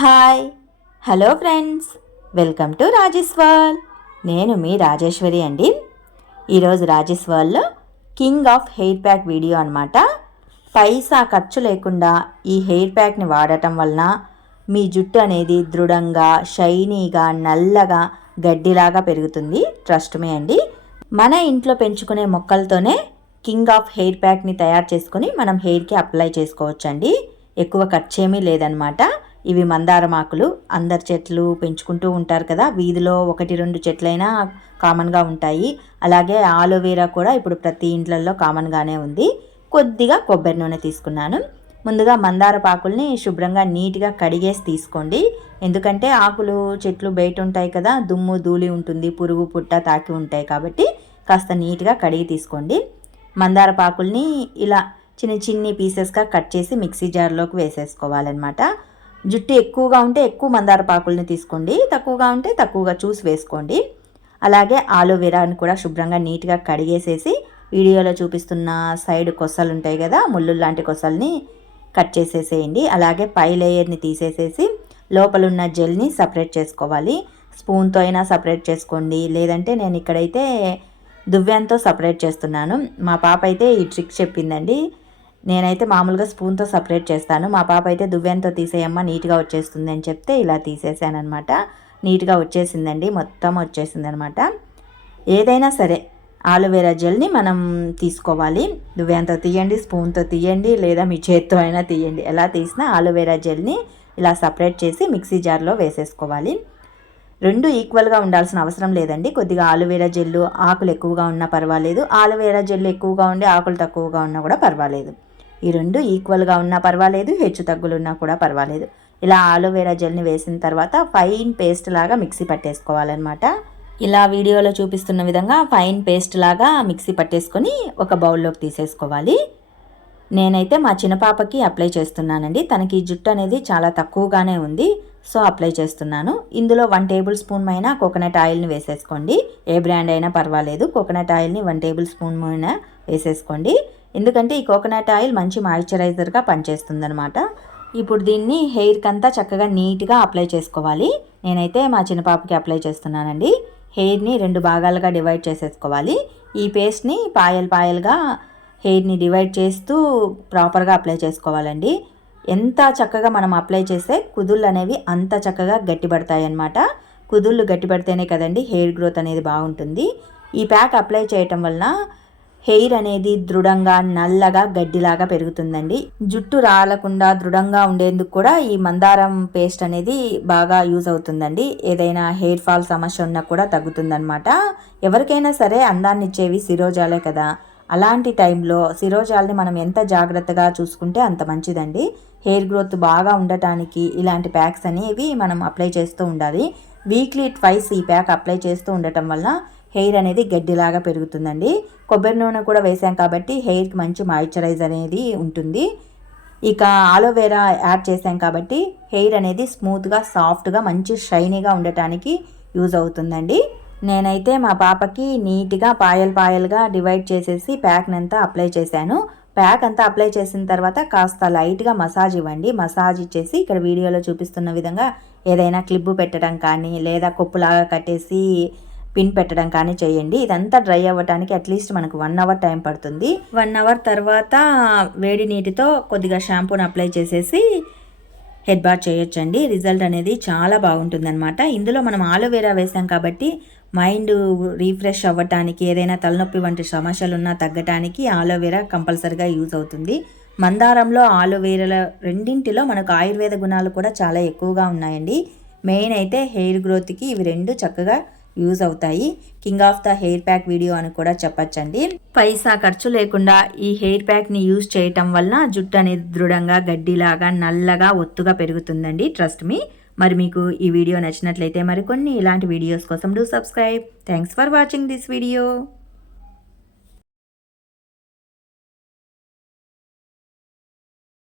Hi hello friends, welcome to Raji's world. నేను మీ రాజేశ్వరి అండి. ఈరోజు రాజీస్ వరల్డ్లో king of hair pack video అనమాట. పైసా ఖర్చు లేకుండా ఈ హెయిర్ ప్యాక్ని వాడటం వలన మీ జుట్టు అనేది దృఢంగా, షైనీగా, నల్లగా, గడ్డిలాగా పెరుగుతుంది. ట్రస్ట్మే అండి. మన ఇంట్లో పెంచుకునే మొక్కలతోనే కింగ్ ఆఫ్ హెయిర్ ప్యాక్ని తయారు చేసుకొని మనం హెయిర్కి అప్లై చేసుకోవచ్చండి. ఎక్కువ ఖర్చేమీ లేదనమాట. ఇవి మందారం ఆకులు. అందరి చెట్లు పెంచుకుంటూ ఉంటారు కదా, వీధిలో 1-2 చెట్లైనా కామన్గా ఉంటాయి. అలాగే ఆలోవేరా కూడా ఇప్పుడు ప్రతి ఇంట్లలో కామన్గానే ఉంది. కొద్దిగా కొబ్బరి నూనె తీసుకున్నాను. ముందుగా మందారపు ఆకుల్ని శుభ్రంగా నీట్గా కడిగేసి తీసుకోండి. ఎందుకంటే ఆకులు చెట్లు బయట ఉంటాయి కదా, దుమ్ము ధూళి ఉంటుంది, పురుగు పుట్ట తాకి ఉంటాయి కాబట్టి కాస్త నీట్గా కడిగి తీసుకోండి. మందారపు ఆకుల్ని ఇలా చిన్ని పీసెస్గా కట్ చేసి మిక్సీ జార్లోకి వేసేసుకోవాలన్నమాట. జుట్టు ఎక్కువగా ఉంటే ఎక్కువ మందారపు ఆకుల్ని తీసుకోండి, తక్కువగా ఉంటే తక్కువగా చూసి వేసుకోండి. అలాగే ఆలోవెరాని కూడా శుభ్రంగా నీట్గా కడిగేసేసి వీడియోలో చూపిస్తున్న సైడ్ కొసలు ఉంటాయి కదా, ముళ్ళు లాంటి కొసల్ని కట్ చేసేసేయండి. అలాగే పై లేయర్ని తీసేసేసి లోపలున్న జెల్ని సపరేట్ చేసుకోవాలి. స్పూన్తో అయినా సపరేట్ చేసుకోండి, లేదంటే నేను ఇక్కడైతే దువ్వెనతో సపరేట్ చేస్తున్నాను. మా పాప అయితే ఈ ట్రిక్ చెప్పిందండి. నేనైతే మామూలుగా స్పూన్తో సపరేట్ చేస్తాను. మా పాప అయితే దువ్వెనతో తీసేయమ్మ నీట్గా వచ్చేస్తుంది అని చెప్తే ఇలా తీసేసానమాట. నీట్గా వచ్చేసిందండి, మొత్తం వచ్చేసిందనమాట. ఏదైనా సరే ఆలోవేరా జెల్ని మనం తీసుకోవాలి. దువ్వెనతో తీయండి, స్పూన్తో తీయండి, లేదా మీ చేత్తో అయినా తీయండి. ఎలా తీసినా ఆలోవేరా జెల్ని ఇలా సపరేట్ చేసి మిక్సీ జార్లో వేసేసుకోవాలి. రెండు ఈక్వల్గా ఉండాల్సిన అవసరం లేదండి. కొద్దిగా ఆలోవేరా జెల్లు ఆకులు ఎక్కువగా ఉన్నా పర్వాలేదు, ఆలోవేరా జెల్లు ఎక్కువగా ఉండి ఆకులు తక్కువగా ఉన్నా కూడా పర్వాలేదు. ఈ రెండు ఈక్వల్గా ఉన్నా పర్వాలేదు, హెచ్చు తగ్గులున్నా కూడా పర్వాలేదు. ఇలా ఆలోవేరా జెల్ని వేసిన తర్వాత ఫైన్ పేస్ట్ లాగా మిక్సీ పట్టేసుకోవాలన్నమాట. ఇలా వీడియోలో చూపిస్తున్న విధంగా ఫైన్ పేస్ట్ లాగా మిక్సీ పట్టేసుకొని ఒక బౌల్లోకి తీసేసుకోవాలి. నేనైతే మా చిన్నపాపకి అప్లై చేస్తున్నానండి. తనకి జుట్టు అనేది చాలా తక్కువగానే ఉంది, సో అప్లై చేస్తున్నాను. ఇందులో 1 టేబుల్ స్పూన్ అయినా కోకోనట్ ఆయిల్ని వేసేసుకోండి. ఏ బ్రాండ్ అయినా పర్వాలేదు. కోకోనట్ ఆయిల్ని 1 టేబుల్ స్పూన్ అయినా వేసేసుకోండి. ఎందుకంటే ఈ కోకోనట్ ఆయిల్ మంచి మాయిశ్చరైజర్గా పనిచేస్తుంది అనమాట. ఇప్పుడు దీన్ని హెయిర్కి అంతా చక్కగా నీట్గా అప్లై చేసుకోవాలి. నేనైతే మా చిన్నపాపకి అప్లై చేస్తున్నానండి. హెయిర్ని 2 భాగాలుగా డివైడ్ చేసేసుకోవాలి. ఈ పేస్ట్ని పాయలుగా హెయిర్ని డివైడ్ చేస్తూ ప్రాపర్గా అప్లై చేసుకోవాలండి. ఎంత చక్కగా మనం అప్లై చేస్తే కుదుళ్ళు అనేవి అంత చక్కగా గట్టిపడతాయి అన్నమాట. కుదుళ్ళు గట్టిపడితేనే కదండి హెయిర్ గ్రోత్ అనేది బాగుంటుంది. ఈ ప్యాక్ అప్లై చేయటం వలన హెయిర్ అనేది దృఢంగా, నల్లగా, గడ్డిలాగా పెరుగుతుందండి. జుట్టు రాలకుండా దృఢంగా ఉండేందుకు కూడా ఈ మందారం పేస్ట్ అనేది బాగా యూజ్ అవుతుందండి. ఏదైనా హెయిర్ ఫాల్ సమస్య ఉన్నా కూడా తగ్గుతుందన్నమాట. ఎవరికైనా సరే అందాన్ని ఇచ్చేవి శిరోజాలే కదా, అలాంటి టైంలో శిరోజాలని మనం ఎంత జాగ్రత్తగా చూసుకుంటే అంత మంచిదండి. హెయిర్ గ్రోత్ బాగా ఉండటానికి ఇలాంటి ప్యాక్స్ అనేవి మనం అప్లై చేస్తూ ఉండాలి. వీక్లీ 2 ఈ ప్యాక్ అప్లై చేస్తూ ఉండటం వల్ల హెయిర్ అనేది గడ్డిలాగా పెరుగుతుందండి. కొబ్బరి నూనె కూడా వేసాం కాబట్టి హెయిర్కి మంచి మాయిశ్చరైజర్ అనేది ఉంటుంది. ఇక ఆలోవేరా యాడ్ చేసాం కాబట్టి హెయిర్ అనేది స్మూత్గా, సాఫ్ట్గా, మంచి షైనీగా ఉండటానికి యూజ్ అవుతుందండి. నేనైతే మా పాపకి నీట్గా పాయలుగా డివైడ్ చేసేసి ప్యాక్ని అంతా అప్లై చేశాను. ప్యాక్ అంతా అప్లై చేసిన తర్వాత కాస్త లైట్గా మసాజ్ ఇవ్వండి. మసాజ్ ఇచ్చేసి ఇక్కడ వీడియోలో చూపిస్తున్న విధంగా ఏదైనా క్లిప్ పెట్టడం కానీ, లేదా కొప్పులాగా కట్టేసి పిన్ పెట్టడం కానీ చేయండి. ఇదంతా డ్రై అవ్వడానికి అట్లీస్ట్ మనకు 1 అవర్ టైం పడుతుంది. 1 అవర్ తర్వాత వేడి నీటితో కొద్దిగా షాంపూని అప్లై చేసేసి హెడ్ బాత్ చేయొచ్చండి. రిజల్ట్ అనేది చాలా బాగుంటుందన్నమాట. ఇందులో మనం ఆలోవేరా వేసాం కాబట్టి మైండ్ రీఫ్రెష్ అవ్వటానికి, ఏదైనా తలనొప్పి వంటి సమస్యలున్నా తగ్గటానికి ఆలోవేరా కంపల్సరిగా యూజ్ అవుతుంది. మందారంలో, ఆలోవేరాలో రెండింటిలో మనకు ఆయుర్వేద గుణాలు కూడా చాలా ఎక్కువగా ఉన్నాయండి. మెయిన్ అయితే హెయిర్ గ్రోత్కి ఇవి 2 చక్కగా యూజ్ అవుతాయి. King of the hair pack video అని కూడా చెప్పచ్చండి. పైసా ఖర్చు లేకుండా ఈ హెయిర్ ప్యాక్ని యూజ్ చేయటం వలన జుట్టు అనేది దృఢంగా, గడ్డిలాగా, నల్లగా, ఒత్తుగా పెరుగుతుందండి. Trust me. మరి మీకు ఈ వీడియో నచ్చినట్లయితే మరికొన్ని ఇలాంటి వీడియోస్ కోసం do subscribe. Thanks for watching this video.